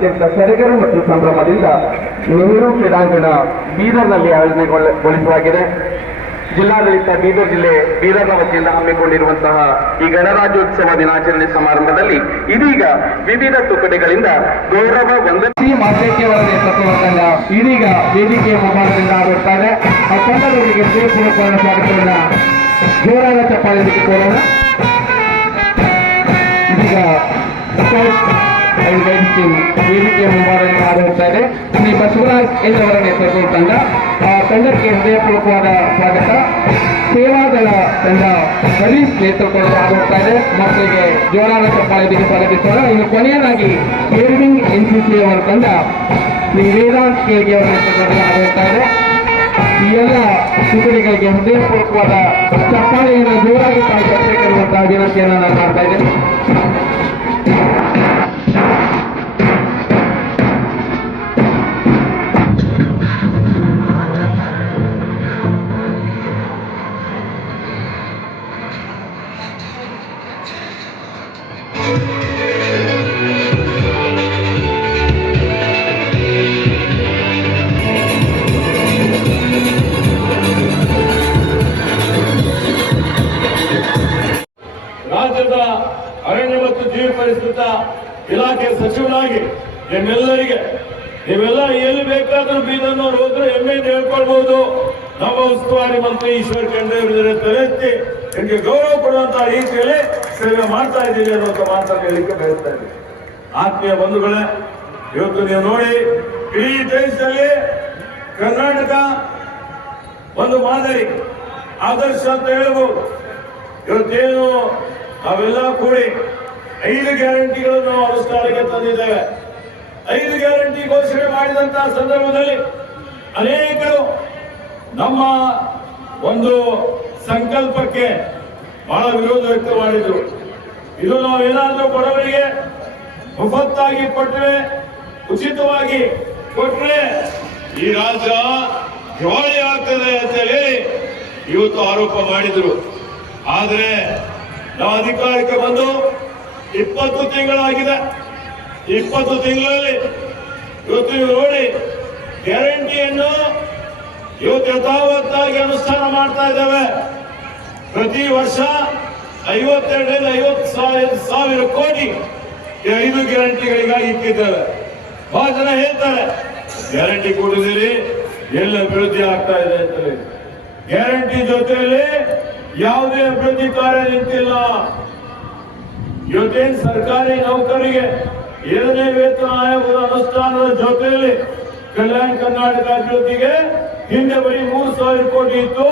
ಅತ್ಯಂತ ಸಡಗರ ಮತ್ತು ಸಂಭ್ರಮದಿಂದ ನೆಹರು ಕ್ರೀಡಾಂಗಣ ಬೀದರ್ನಲ್ಲಿ ಆಯೋಜನೆಗೊಳಿಸಲಾಗಿದೆ. ಜಿಲ್ಲಾಡಳಿತ ಬೀದರ್ ಜಿಲ್ಲೆ ಬೀದರ್ನ ವತಿಯಿಂದ ಹಮ್ಮಿಕೊಂಡಿರುವಂತಹ ಈ ಗಣರಾಜ್ಯೋತ್ಸವ ದಿನಾಚರಣೆ ಸಮಾರಂಭದಲ್ಲಿ ಇದೀಗ ವಿವಿಧ ತುಕಡಿಗಳಿಂದ ಗೌರವ ವಂದನೆ ಮಾತೇಕೆಯವರ ನೇತೃತ್ವದ ತಂಡ ಇದೀಗ ವೇದಿಕೆಯ ಮುಂಭಾಗದಿಂದ ಆಡುತ್ತಾರೆ. ಆ ತಂಡದವರಿಗೆ ಸೇರ್ಪೂರ್ವಕವಾದ ಸ್ವಾಗತವನ್ನು ಜೋರಾದ ಚಪ್ಪಾಳೆಗೆ ಕೋರೋಣ. ಇದೀಗ ವೇದಿಕೆಯ ಮುಂಭಾಗದಿಂದ ಆಡುತ್ತಾ ಇದೆ. ಶ್ರೀ ಬಸವರಾಜ್ ಅವರ ನೇತೃತ್ವದ ತಂಡ, ಆ ತಂಡಕ್ಕೆ ಹೃದಯಪೂರ್ವಕವಾದ ಸ್ವಾಗತ. ಸೇವಾದಳ ತಂಡ ಹರೀಶ್ ನೇತೃತ್ವದಲ್ಲಿ ಆಡುತ್ತಾ ಇದೆ. ಮಕ್ಕಳಿಗೆ ಜೋರಾದ ಚಪ್ಪಾಳೆಗೆ ಸ್ವಾಗತಿಸೋಣ. ಇನ್ನು ಕೊನೆಯದಾಗಿ ಏರ್ವಿಂಗ್ NCC ಅವರ ತಂಡ ಶ್ರೀ ವೇದಾಂತ್ ಕೇಳ್ಗೆ ಅವರ ನೇತೃತ್ವದಲ್ಲಿ ಆಡುತ್ತಾ ಇದೆ. ಈ ಎಲ್ಲ ತುಕಡಿಗಳಿಗೆ ಹೃದಯಪೂರ್ವಕವಾದ ಚಪ್ಪಾಳೆಯನ್ನು ಜೋರಾಗಿ ತಾಳ್ಪಡಿಸಿಕೊಳ್ಳುವಂತಹ ವಿನಂತಿಯನ್ನು ನಾನು ಮಾಡ್ತಾ ಇದ್ದೇನೆ. ರಾಜ್ಯದ ಅರಣ್ಯ ಮತ್ತು ಜೀವ ಪರಿಸ್ಥಿತಿ ಇಲಾಖೆ ಸಚಿವನಾಗಿ ನಿಮ್ಮೆಲ್ಲರಿಗೆ ನೀವೆಲ್ಲ ಎಲ್ಲಿ ಬೇಕಾದ್ರೂ ಬೀದರ್ನವ್ರು ಹೋದ್ರೆ ಹೆಮ್ಮೆಯಿಂದ ಹೇಳ್ಕೊಳ್ಬಹುದು. ನಮ್ಮ ಉಸ್ತುವಾರಿ ಮಂತ್ರಿ ಈಶ್ವರ್ ಖಂಡ್ರೆ ಅವರ ತಲೆತ್ತಿ ನಿಮಗೆ ಗೌರವ ಕೊಡುವಂತಹ ರೀತಿಯಲ್ಲಿ ಸೇವೆ ಮಾಡ್ತಾ ಇದ್ದೀವಿ ಅನ್ನುವಂಥ ಮಾತನ್ನು ಹೇಳಿಕೆ ಬಯಸ್ತಾ ಇದ್ದೀವಿ. ಆತ್ಮೀಯ ಬಂಧುಗಳೇ, ಇವತ್ತು ನೀವು ನೋಡಿ ಇಡೀ ದೇಶದಲ್ಲಿ ಕರ್ನಾಟಕ ಒಂದು ಮಾದರಿ ಆದರ್ಶ ಅಂತ ಹೇಳ್ಬೋದು. ಇವತ್ತೇನು ನಾವೆಲ್ಲ ಕೂಡಿ 5 ಗ್ಯಾರಂಟಿಗಳನ್ನು ಅನುಷ್ಠಾನಕ್ಕೆ ತಂದಿದ್ದೇವೆ. 5 ಗ್ಯಾರಂಟಿ ಘೋಷಣೆ ಮಾಡಿದಂತಹ ಸಂದರ್ಭದಲ್ಲಿ ಅನೇಕರು ನಮ್ಮ ಒಂದು ಸಂಕಲ್ಪಕ್ಕೆ ಬಹಳ ವಿರೋಧ ವ್ಯಕ್ತ ಮಾಡಿದ್ರು. ಇದು ನಾವೇನಾದ್ರೂ ಬಡವರಿಗೆ ಮುಫತ್ತಾಗಿ ಕೊಟ್ಟರೆ, ಉಚಿತವಾಗಿ ಕೊಟ್ಟರೆ ಈ ರಾಜ್ಯ ದಿವಾಳಿ ಆಗ್ತದೆ ಅಂತ ಹೇಳಿ ಇವತ್ತು ಆರೋಪ ಮಾಡಿದ್ರು. ಆದರೆ ನಾವು ಅಧಿಕಾರಕ್ಕೆ ಬಂದು 20 ತಿಂಗಳಾಗಿದೆ. 20 ತಿಂಗಳಲ್ಲಿ ಇವತ್ತು ನೋಡಿ ಗ್ಯಾರಂಟಿಯನ್ನು ಇವತ್ತು ಯಥಾವತ್ತಾಗಿ ಅನುಷ್ಠಾನ ಮಾಡ್ತಾ ಇದ್ದೇವೆ. ಪ್ರತಿ ವರ್ಷ 52,50,000 ಕೋಟಿ 5 ಗ್ಯಾರಂಟಿಗಳಿಗಾಗಿ ಇಟ್ಟಿದ್ದೇವೆ. ಬಹಳ ಜನ ಹೇಳ್ತಾರೆ ಗ್ಯಾರಂಟಿ ಕೊಡುತ್ತೀರಿ, ಎಲ್ಲ ಅಭಿವೃದ್ಧಿ ಆಗ್ತಾ ಇದೆ ಅಂತ ಹೇಳಿ. ಗ್ಯಾರಂಟಿ ಜೊತೆಯಲ್ಲಿ ಯಾವುದೇ ಅಭಿವೃದ್ಧಿ ಕಾರ್ಯ ನಿಂತಿಲ್ಲ. ಇವತ್ತೇನು ಸರ್ಕಾರಿ ನೌಕರಿಗೆ 7ನೇ ವೇತನ ಆಯೋಗದ ಅನುಷ್ಠಾನದ ಜೊತೆಯಲ್ಲಿ ಕಲ್ಯಾಣ ಕರ್ನಾಟಕ ಅಭಿವೃದ್ಧಿಗೆ ಹಿಂದೆ ಬರೀ 3,000 ಕೋಟಿ ಇತ್ತು,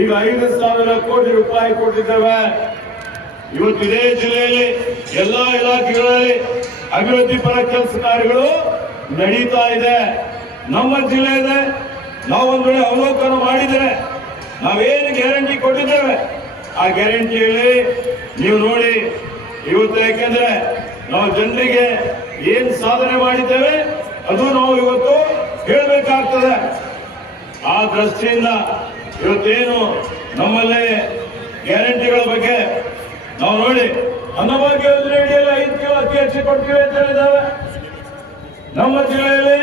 ಈಗ 5,000 ಕೋಟಿ ರೂಪಾಯಿ ಕೊಟ್ಟಿದ್ದೇವೆ. ಇವತ್ತು ಇದೇ ಜಿಲ್ಲೆಯಲ್ಲಿ ಎಲ್ಲಾ ಇಲಾಖೆಗಳಲ್ಲಿ ಅಭಿವೃದ್ಧಿ ಪರ ಕೆಲಸ ಕಾರ್ಯಗಳು ನಡೀತಾ ಇದೆ. ನಮ್ಮ ಜಿಲ್ಲೆ ಇದೆ. ನಾವೊಂದು ವೇಳೆ ಅವಲೋಕನ ಮಾಡಿದರೆ ನಾವೇನು ಗ್ಯಾರಂಟಿ ಕೊಟ್ಟಿದ್ದೇವೆ ಆ ಗ್ಯಾರಂಟಿಯಲ್ಲಿ ನೀವು ನೋಡಿ ಇವತ್ತು, ಯಾಕೆಂದ್ರೆ ನಾವು ಜನರಿಗೆ ಏನ್ ಸಾಧನೆ ಮಾಡಿದ್ದೇವೆ ಅದು ನಾವು ಇವತ್ತು ಹೇಳಬೇಕಾಗ್ತದೆ. ಆ ದೃಷ್ಟಿಯಿಂದ ಇವತ್ತೇನು ನಮ್ಮಲ್ಲಿ ಗ್ಯಾರಂಟಿಗಳ ಬಗ್ಗೆ ನಾವು ನೋಡಿ, ಅನ್ನಭಾಗ್ಯ ಯೋಜನೆ ಅಡಿಯಲ್ಲಿ 5 ಕಿಲೋ ಅಕ್ಕಿ ಹೆಚ್ಚು ಕೊಡ್ತೀವಿ ಅಂತ ಹೇಳಿದ್ದೇವೆ. ನಮ್ಮ ಜಿಲ್ಲೆಯಲ್ಲಿ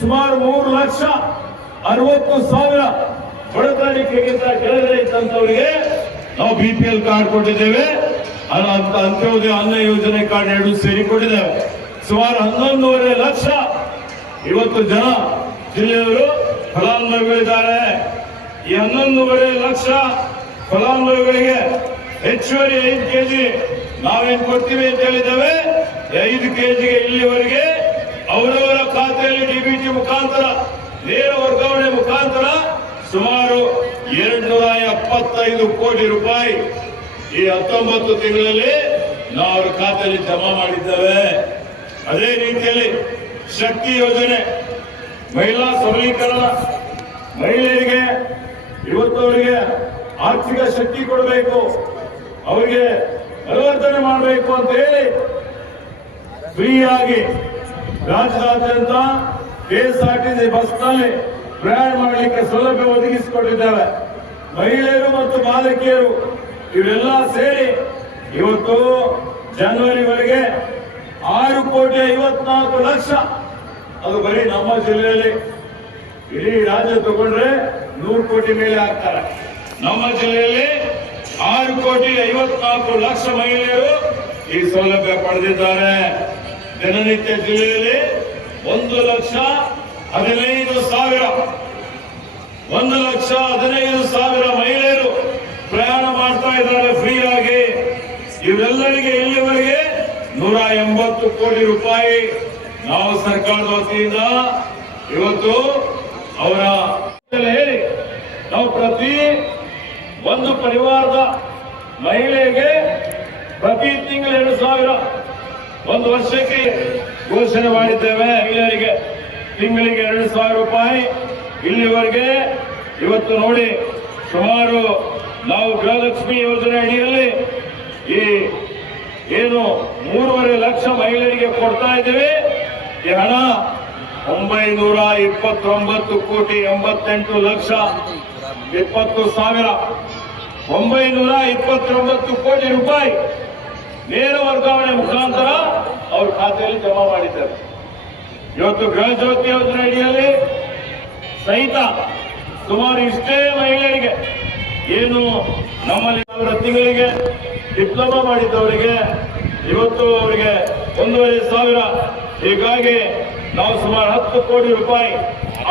ಸುಮಾರು 3,60,000 ಬಡತನಕ್ಕಿಂತ ಕೆಳಗಡೆ ಇದ್ದಂಥವರಿಗೆ ನಾವು BPL ಕಾರ್ಡ್ ಕೊಟ್ಟಿದ್ದೇವೆ. ಅಂತ್ಯೋದಯ ಅನ್ನ ಯೋಜನೆ ಕಾರ್ಡ್ 2 ಸೇರಿ ಕೊಟ್ಟಿದ್ದೇವೆ. ಸುಮಾರು 11.5 ಲಕ್ಷ ಇವತ್ತು ಜನ ಜಿಲ್ಲೆಯವರು ಫಲಾನುಭವಿಗಳಿದ್ದಾರೆ. ಈ 11.5 ಲಕ್ಷ ಫಲಾನುಭವಿಗಳಿಗೆ ಹೆಚ್ಚುವರಿ 5 kg ನಾವೇನ್ ಕೊಡ್ತೀವಿ ಅಂತ ಹೇಳಿದ್ದೇವೆ. 5 kgಗೆ ಇಲ್ಲಿವರೆಗೆ ಅವರವರ ಖಾತೆಯಲ್ಲಿ DBT ಮುಖಾಂತರ ನೇರ ವರ್ಗಾವಣೆ ಮುಖಾಂತರ ಸುಮಾರು 275 ಕೋಟಿ ರೂಪಾಯಿ ಈ 19 ತಿಂಗಳಲ್ಲಿ ನಾವು ಅವರ ಖಾತೆಯಲ್ಲಿ ಜಮಾ ಮಾಡಿದ್ದೇವೆ. ಅದೇ ರೀತಿಯಲ್ಲಿ ಶಕ್ತಿ ಯೋಜನೆ, ಮಹಿಳಾ ಸಬಲೀಕರಣ, ಮಹಿಳೆಯರಿಗೆ ಇವತ್ತವರಿಗೆ ಆರ್ಥಿಕ ಶಕ್ತಿ ಕೊಡಬೇಕು, ಅವರಿಗೆ ಪರಿವರ್ತನೆ ಮಾಡಬೇಕು ಅಂತ ಹೇಳಿ ಫ್ರೀಯಾಗಿ ರಾಜ್ಯದಾದ್ಯಂತ KSRTC ಬಸ್ನಲ್ಲಿ ಪ್ರಯಾಣ ಮಾಡಲಿಕ್ಕೆ ಸೌಲಭ್ಯ ಒದಗಿಸಿಕೊಟ್ಟಿದ್ದೇವೆ. ಮಹಿಳೆಯರು ಮತ್ತು ಬಾಲಕಿಯರು ಇವರೆಲ್ಲ ಸೇರಿ ಇವತ್ತು ಜನವರಿವರೆಗೆ 6,54,00,000 ಅದು ಬರೀ ನಮ್ಮ ಜಿಲ್ಲೆಯಲ್ಲಿ. ಇಡೀ ರಾಜ್ಯ ತಗೊಂಡ್ರೆ 100 ಕೋಟಿ ಮೇಲೆ ಆಗ್ತಾರೆ. ನಮ್ಮ ಜಿಲ್ಲೆಯಲ್ಲಿ 6,54,00,000 ಮಹಿಳೆಯರು ಈ ಸೌಲಭ್ಯ ಪಡೆದಿದ್ದಾರೆ. ದಿನನಿತ್ಯ ಜಿಲ್ಲೆಯಲ್ಲಿ 1,15,000 ಮಹಿಳೆಯರು ಪ್ರಯಾಣ ಮಾಡ್ತಾ ಇದ್ದಾರೆ ಫ್ರೀ ಆಗಿ. ಇವರೆಲ್ಲರಿಗೆ ಇಲ್ಲಿವರೆಗೆ 180 ಕೋಟಿ ರೂಪಾಯಿ ನಾವು ಸರ್ಕಾರದ ವತಿಯಿಂದ ಇವತ್ತು ಅವರ ಹೇಳಿ ನಾವು ಪ್ರತಿ ಒಂದು ಪರಿವಾರದ ಮಹಿಳೆಗೆ ಪ್ರತಿ ತಿಂಗಳು 2,000 ಒಂದು ವರ್ಷಕ್ಕೆ ಘೋಷಣೆ ಮಾಡಿದ್ದೇವೆ. ಮಹಿಳೆಯರಿಗೆ ತಿಂಗಳಿಗೆ 2,000 ರೂಪಾಯಿ. ಇಲ್ಲಿವರೆಗೆ ಇವತ್ತು ನೋಡಿ ಸುಮಾರು ನಾವು ಗೃಹಲಕ್ಷ್ಮಿ ಯೋಜನೆ ಅಡಿಯಲ್ಲಿ ಈ ಏನು 3.5 ಲಕ್ಷ ಮಹಿಳೆಯರಿಗೆ ಕೊಡ್ತಾ ಇದ್ದೇವೆ. ಈ ಹಣ 929,20,000 ಕೋಟಿ ರೂಪಾಯಿ ನೇರ ವರ್ಗಾವಣೆ ಮುಖಾಂತರ ಅವ್ರ ಖಾತೆಯಲ್ಲಿ ಜಮಾ ಮಾಡಿದ್ದಾರೆ. ಇವತ್ತು ಗೃಹ ಜ್ಯೋತಿ ಯೋಜನೆ ಅಡಿಯಲ್ಲಿ ಸಹಿತ ಸುಮಾರು ಇಷ್ಟೇ ಮಹಿಳೆಯರಿಗೆ ಏನು ನಮ್ಮಲ್ಲಿ ತಿಂಗಳಿಗೆ ಡಿಪ್ಲೊಮಾ ಮಾಡಿದ್ದವರಿಗೆ ಇವತ್ತು ಅವರಿಗೆ 1,500,000. ಹೀಗಾಗಿ ನಾವು ಸುಮಾರು 10 ಕೋಟಿ ರೂಪಾಯಿ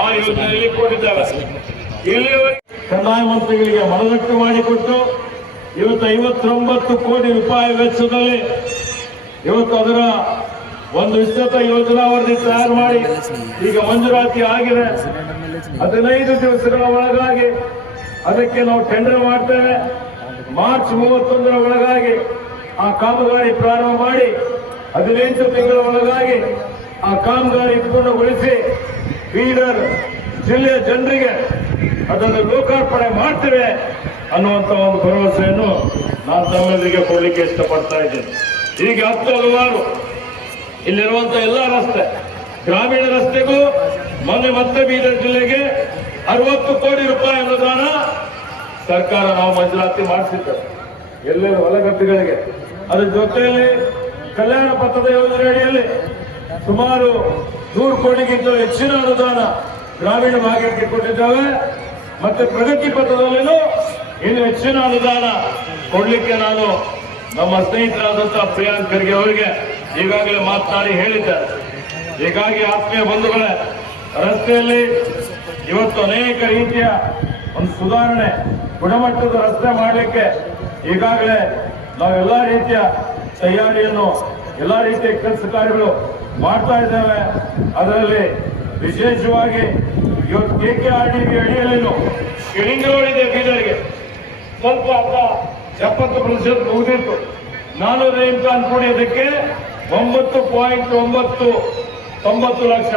ಆ ಯೋಜನೆಯಲ್ಲಿ ಕೊಟ್ಟಿದ್ದೇವೆ. ಇಲ್ಲಿವರೆಗೆ ಕಂದಾಯ ಮಂತ್ರಿಗಳಿಗೆ ಮನದಟ್ಟು ಮಾಡಿಕೊಟ್ಟು ಇವತ್ತು 59 ಕೋಟಿ ರೂಪಾಯಿ ವೆಚ್ಚದಲ್ಲಿ ಇವತ್ತು ಅದರ ಒಂದು ವಿಸ್ತೃತ ಯೋಜನಾ ವರದಿ ತಯಾರು ಮಾಡಿ ಈಗ ಮಂಜೂರಾತಿ ಆಗಿದೆ. 15 ದಿವಸಗಳ ಒಳಗಾಗಿ ಅದಕ್ಕೆ ನಾವು ಟೆಂಡರ್ ಮಾಡ್ತೇವೆ. ಮಾರ್ಚ್ 31ರ ಒಳಗಾಗಿ ಆ ಕಾಮಗಾರಿ ಪ್ರಾರಂಭ ಮಾಡಿ 15 ತಿಂಗಳ ಒಳಗಾಗಿ ಆ ಕಾಮಗಾರಿ ಪೂರ್ಣಗೊಳಿಸಿ ಬೀದರ್ ಜಿಲ್ಲೆಯ ಜನರಿಗೆ ಅದನ್ನು ಲೋಕಾರ್ಪಣೆ ಮಾಡ್ತೇವೆ ಅನ್ನುವಂತ ಒಂದು ಭರವಸೆಯನ್ನು ನಾನು ತಮ್ಮೆಲ್ಲರಿಗೆ ಕೊಡಲಿಕ್ಕೆ ಇಷ್ಟಪಡ್ತಾ ಇದ್ದೇನೆ. ಹೀಗೆ 10 ಹಲವಾರು ಇಲ್ಲಿರುವಂತಹ ಎಲ್ಲ ರಸ್ತೆ, ಗ್ರಾಮೀಣ ರಸ್ತೆಗೂ ಮೊನ್ನೆ ಮತ್ತೆ ಬೀದರ್ ಜಿಲ್ಲೆಗೆ 60 ಕೋಟಿ ರೂಪಾಯಿ ಅನುದಾನ ಸರ್ಕಾರ ನಾವು ಮಂಜೂರಾತಿ ಮಾಡಿಸಿದ್ದೇವೆ ಎಲ್ಲೆಲ್ಲ ಹೊಲಗದ್ದೆಗಳಿಗೆ. ಅದರ ಜೊತೆಯಲ್ಲಿ ಕಲ್ಯಾಣ ಪಥದ ಯೋಜನೆ ಅಡಿಯಲ್ಲಿ ಸುಮಾರು 100 ಕೋಟಿಗಿಂತ ಹೆಚ್ಚಿನ ಅನುದಾನ ಗ್ರಾಮೀಣ ಭಾಗಕ್ಕೆ ಕೊಟ್ಟಿದ್ದೇವೆ. ಮತ್ತೆ ಪ್ರಗತಿ ಪಥದಲ್ಲಿನೂ ಇನ್ನು ಹೆಚ್ಚಿನ ಅನುದಾನ ಕೊಡ್ಲಿಕ್ಕೆ ನಾನು ನಮ್ಮ ಸ್ನೇಹಿತರಾದಂತಹ ಪ್ರಿಯಾಂಕ್ ಖರ್ಗೆ ಅವರಿಗೆ ಈಗಾಗಲೇ ಮಾತನಾಡಿ ಹೇಳಿದ್ದಾರೆ. ಹೀಗಾಗಿ ಆತ್ಮೀಯ ಬಂಧುಗಳೇ, ರಸ್ತೆಯಲ್ಲಿ ಇವತ್ತು ಅನೇಕ ರೀತಿಯ ಒಂದು ಸುಧಾರಣೆ, ಗುಣಮಟ್ಟದ ರಸ್ತೆ ಮಾಡಲಿಕ್ಕೆ ಈಗಾಗಲೇ ನಾವೆಲ್ಲ ರೀತಿಯ ತಯಾರಿಯನ್ನು, ಎಲ್ಲ ರೀತಿಯ ಕೆಲಸ ಕಾರ್ಯಗಳು ಮಾಡ್ತಾ ಇದ್ದೇವೆ. ಅದರಲ್ಲಿ ವಿಶೇಷವಾಗಿ ಇವತ್ತು KKRDB ಅಡಿಯಲ್ಲೇನು ಲಿಂಕ್ ರೋಡ್ ಇದೆ ಬೀದರ್ಗೆ, ಸ್ವಲ್ಪ 70% ಮುಗಿದಿತ್ತು. 400 ಇಂಪ್ಲಾನ್ ಕೂಡಿ ಅದಕ್ಕೆ 9.990 ಲಕ್ಷ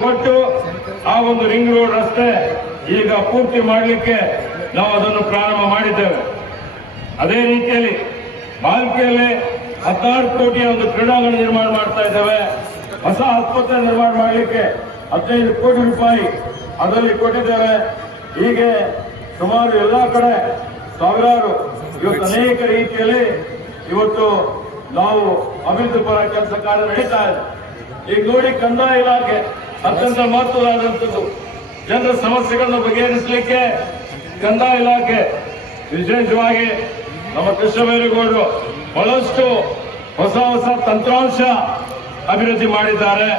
ಕೊಟ್ಟು ಆ ಒಂದು ರಿಂಗ್ ರೋಡ್ ರಸ್ತೆ ಈಗ ಪೂರ್ತಿ ಮಾಡಲಿಕ್ಕೆ ನಾವು ಅದನ್ನು ಪ್ರಾರಂಭ ಮಾಡಿದ್ದೇವೆ. ಅದೇ ರೀತಿಯಲ್ಲಿ ಬಾಲ್ಕಿಯಲ್ಲಿ 16 ಕೋಟಿಯ ಒಂದು ಕ್ರೀಡಾಂಗಣ ನಿರ್ಮಾಣ ಮಾಡ್ತಾ ಇದ್ದೇವೆ. ಹೊಸ ಆಸ್ಪತ್ರೆ ನಿರ್ಮಾಣ ಮಾಡಲಿಕ್ಕೆ 15 ಕೋಟಿ ರೂಪಾಯಿ ಅದರಲ್ಲಿ ಕೊಟ್ಟಿದ್ದೇವೆ. ಹೀಗೆ ಸುಮಾರು ಎಲ್ಲ ಕಡೆ ಸಾವಿರಾರು ಇವತ್ತು ಅನೇಕ ರೀತಿಯಲ್ಲಿ ಇವತ್ತು ನಾವು ಅಭಿವೃದ್ಧಿ ಪರ ಕೆಲಸ ಕಾರ್ಯ ನಡೀತಾ ಇದೆ. ಈಗ ನೋಡಿ, ಕಂದಾಯ ಇಲಾಖೆ ಅತ್ಯಂತ ಮಹತ್ವದಾದಂಥದ್ದು. ಜನರ ಸಮಸ್ಯೆಗಳನ್ನು ಬಗೆಹರಿಸಲಿಕ್ಕೆ ಕಂದಾಯ ಇಲಾಖೆ ವಿಶೇಷವಾಗಿ ನಮ್ಮ ಕೃಷ್ಣಬೈರೇಗೌಡರು ಬಹಳಷ್ಟು ಹೊಸ ಹೊಸ ತಂತ್ರಾಂಶ ಅಭಿವೃದ್ಧಿ ಮಾಡಿದ್ದಾರೆ.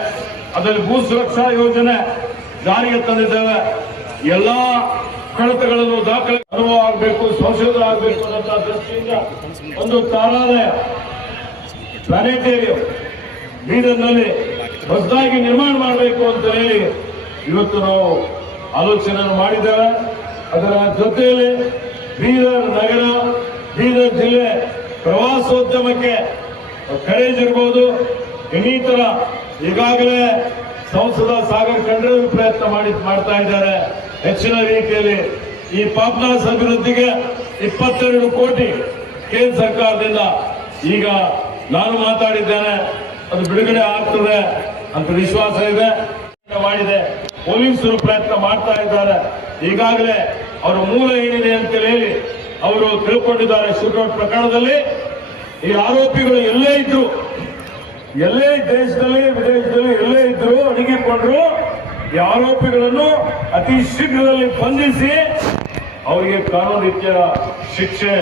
ಅದರಲ್ಲಿ ಭೂ ಸುರಕ್ಷಾ ಯೋಜನೆ ಜಾರಿಗೆ ತಂದಿದ್ದೇವೆ. ಎಲ್ಲಾ ಕಡತಗಳನ್ನು ದಾಖಲೆ ಅನುಭವ ಆಗಬೇಕು, ಸಂಶೋಧನೆ ಆಗಬೇಕು ಅನ್ನೋ ದೃಷ್ಟಿಯಿಂದ ಒಂದು ತಾರಾಲಯ ಪ್ಲಾನೆಟೇರಿಯಂ ಬೀದರ್ನಲ್ಲಿ ಹೊಸದಾಗಿ ನಿರ್ಮಾಣ ಮಾಡಬೇಕು ಅಂತ ಹೇಳಿ ಇವತ್ತು ನಾವು ಆಲೋಚನೆಯನ್ನು ಮಾಡಿದ್ದೇವೆ. ಅದರ ಜೊತೆಯಲ್ಲಿ ಬೀದರ್ ನಗರ, ಬೀದರ್ ಜಿಲ್ಲೆ ಪ್ರವಾಸೋದ್ಯಮಕ್ಕೆ ಕರೇಜ್ ಇರಬಹುದು. ಇನ್ನಿತರ ಈಗಾಗಲೇ ಸಂಸದ ಸಾಗರ್ ಖಂಡ್ರೆ ಪ್ರಯತ್ನ ಮಾಡ್ತಾ ಇದ್ದಾರೆ. ಹೆಚ್ಚಿನ ರೀತಿಯಲ್ಲಿ ಈ ಪಾಪ್ನಾಸ್ ಅಭಿವೃದ್ಧಿಗೆ 22 ಕೋಟಿ ಕೇಂದ್ರ ಸರ್ಕಾರದಿಂದ ಈಗ ನಾನು ಮಾತಾಡಿದ್ದೇನೆ, ಅದು ಬಿಡುಗಡೆ ಆಗ್ತದೆ ಅಂತ ವಿಶ್ವಾಸ ಇದೆ. ಮಾಡಿದೆ, ಪೊಲೀಸರು ಪ್ರಯತ್ನ ಮಾಡ್ತಾ ಇದ್ದಾರೆ. ಈಗಾಗಲೇ ಅವರ ಮೂಲ ಏನಿದೆ ಅಂತ ಹೇಳಿ ಅವರು ತಿಳ್ಕೊಂಡಿದ್ದಾರೆ. ಶೂಟೌಟ್ ಪ್ರಕರಣದಲ್ಲಿ ಈ ಆರೋಪಿಗಳು ಎಲ್ಲೇ ಇದ್ರು ಎಲ್ಲೇ ದೇಶದಲ್ಲಿ ವಿದೇಶದಲ್ಲಿ ಎಲ್ಲೇ ಇದ್ರು ಅಡಗಿಕೊಂಡ್ರು ಈ ಆರೋಪಿಗಳನ್ನು ಅತಿ ಶೀಘ್ರದಲ್ಲಿ ಬಂಧಿಸಿ ಅವರಿಗೆ ಕಾನೂನು ರೀತಿಯ ಶಿಕ್ಷೆ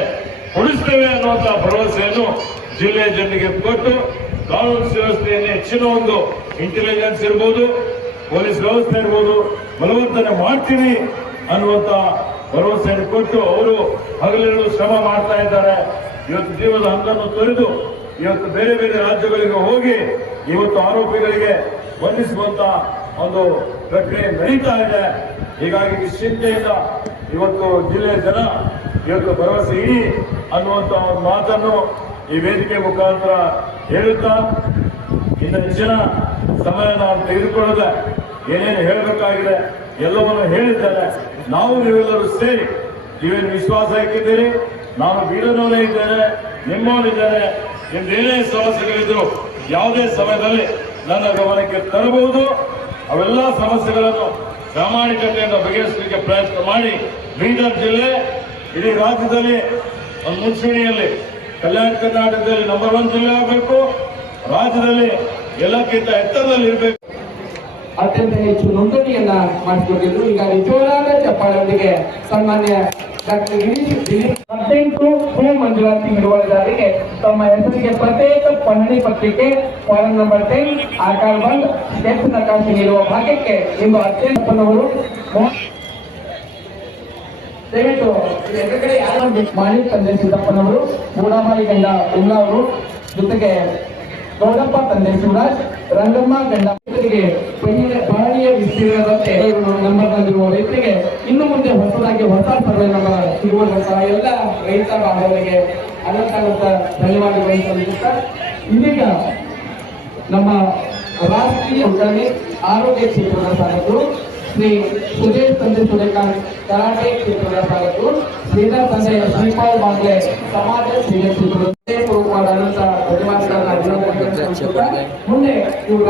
ಕೊಡಿಸ್ತೇವೆ ಅನ್ನುವಂತ ಭರವಸೆಯನ್ನು ಜಿಲ್ಲೆಯ ಜನರಿಗೆ ಕೊಟ್ಟು ಕಾನೂನು ವ್ಯವಸ್ಥೆಯನ್ನು ಹೆಚ್ಚಿನ ಒಂದು ಇಂಟೆಲಿಜೆನ್ಸ್ ಇರ್ಬೋದು, ಪೊಲೀಸ್ ವ್ಯವಸ್ಥೆ ಇರ್ಬೋದು, ಬಲವಂತನೆ ಮಾಡ್ತೀವಿ ಅನ್ನುವಂತ ಭರವಸೆಯನ್ನು ಕೊಟ್ಟು ಅವರು ಹಗಲಿರುಳು ಶ್ರಮ ಮಾಡ್ತಾ ಇದ್ದಾರೆ. ಇವತ್ತು ಜೀವದ ಹಂಗನ್ನು ತೊರೆದು ಇವತ್ತು ಬೇರೆ ಬೇರೆ ರಾಜ್ಯಗಳಿಗೆ ಹೋಗಿ ಇವತ್ತು ಆರೋಪಿಗಳಿಗೆ ಬಂಧಿಸುವಂತ ಒಂದು ಪ್ರಕ್ರಿಯೆ ನಡೀತಾ ಇದೆ. ಹೀಗಾಗಿ ಚಿಂತೆಯಿಂದ ಇವತ್ತು ಜಿಲ್ಲೆಯ ಜನ ಇವತ್ತು ಭರವಸೆ ಇಡಿ ಅನ್ನುವಂತ ಒಂದು ಮಾತನ್ನು ಈ ವೇದಿಕೆ ಮುಖಾಂತರ ಹೇಳುತ್ತಾ ಇನ್ನು ಹೆಚ್ಚಿನ ಸಮಯ ನಾವು ತೆಗೆದುಕೊಳ್ಳದೆ ಏನೇನು ಹೇಳಬೇಕಾಗಿದೆ ಎಲ್ಲವನ್ನು ಹೇಳಿದ್ದಾರೆ. ನಾವು ನೀವೆಲ್ಲರೂ ಸೇರಿ ನೀವೇನು ವಿಶ್ವಾಸ ಇಟ್ಟಿದ್ದೀರಿ, ನಾನು ಬೀಳನವನೇ ಇದ್ದೇನೆ, ನಿಮ್ಮವನಿದ್ದೇನೆ, ನಿಮ್ದೇನೇ ಸಮಸ್ಯೆಗಳಿದ್ರು ಯಾವುದೇ ಸಮಯದಲ್ಲಿ ನನ್ನ ಗಮನಕ್ಕೆ ತರಬಹುದು. ಅವೆಲ್ಲ ಸಮಸ್ಯೆಗಳನ್ನು ಪ್ರಾಮಾಣಿಕತೆಯಿಂದ ಬಗೆಹರಿಸಲಿಕ್ಕೆ ಪ್ರಯತ್ನ ಮಾಡಿ ಬೀದರ್ ಜಿಲ್ಲೆ ಇಡೀ ರಾಜ್ಯದಲ್ಲಿ ಒಂದು ಮುಂಚೂಣಿಯಲ್ಲಿ ಕಲ್ಯಾಣ ಕರ್ನಾಟಕದಲ್ಲಿ ನಂಬರ್ 1 ಜಿಲ್ಲೆ ಆಗಬೇಕು, ರಾಜ್ಯದಲ್ಲಿ ಎಲ್ಲಕ್ಕಿಂತ ಎತ್ತರದಲ್ಲಿ ಇರಬೇಕು. ಅತ್ಯಂತ ಹೆಚ್ಚು ನೋಂದಣಿಯನ್ನ ಮಾಡಿಕೊಂಡಿದ್ರು. ಈಗ ಜೋರಾದ ಚಪ್ಪಾಳೊಂದಿಗೆ ಸನ್ಮಾನ್ಯ ಡಾಕ್ಟರ್ ಗಿರೀಶ್ 18 ಹೂ ಮಂಜುಳಾತಿ ಹಿಡುವಳಿದಾರರಿಗೆ ತಮ್ಮ ಹೆಸರಿಗೆ ಪ್ರತ್ಯೇಕ ಪಹಣಿ ಪತ್ರಿಕೆ ಫಾರಂ ನಂಬರ್ 10 ಆಕಾರ 1 ಸ್ಕೆಚ್ ನಕಾಶೆ ನೀಡುವ ಭಾಗ್ಯಕ್ಕೆ ಇಂದು ಅತ್ಯಂತನವರು ದಯವಿಟ್ಟು ಎದುರುಗಡೆ ಯಾರು ಮಾಲಿಕ್ ತಂದೆ ಸಿದ್ದಪ್ಪನವರು, ಬೂಡಾಮಾಲಿ ಗಂಡ ಉಲ್ಲಾ ಅವರು, ಜೊತೆಗೆ ಗೌಡಪ್ಪ ತಂದೆ ಶಿವರಾಜ್, ರಂಗಮ್ಮ ಗಂಡ ಜೊತೆಗೆ ಪಹಣಿಯ ವಿಸ್ತೀರ್ಣದಂತೆ ನಂಬರ್ ಬಂದಿರುವ ರೈತರಿಗೆ ಇನ್ನು ಮುಂದೆ ಹೊಸದಾಗಿ ಹೊಸ ಸರ್ವೆ ನಂಬರ್ ಸಿಗುವಂತಹ ಎಲ್ಲ ರೈತ ಬಾಂಧವರಿಗೆ ಅನಂತ ಧನ್ಯವಾದಗಳನ್ನು ಸಲ್ಲಿಸುತ್ತಾ ಇದೀಗ ನಮ್ಮ ರಾಷ್ಟ್ರೀಯ ಉಡಾಣೆ ಆರೋಗ್ಯ ಕ್ಷೇತ್ರದ ಸಾಧಕರು ಶ್ರೀ ಸುಜೇಶ್ ತಂದೆ ಸೂರ್ಯಕಾಂತ್ ಕರಾಟೆ ಕ್ಷೇತ್ರದ ಸಾಧಕರು, ಶ್ರೀಧರ್ ತಂದೆ ಶ್ರೀಪಾಲ್ ಬಾಂಗ್ಲೆ ಸಮಾಜ ಸೇವೆ ಕ್ಷೇತ್ರದ ಪೂರ್ವಕವಾದ ಅನಂತ ಧನ್ಯವಾದಗಳನ್ನು ಮುಂದೆ ಇವರು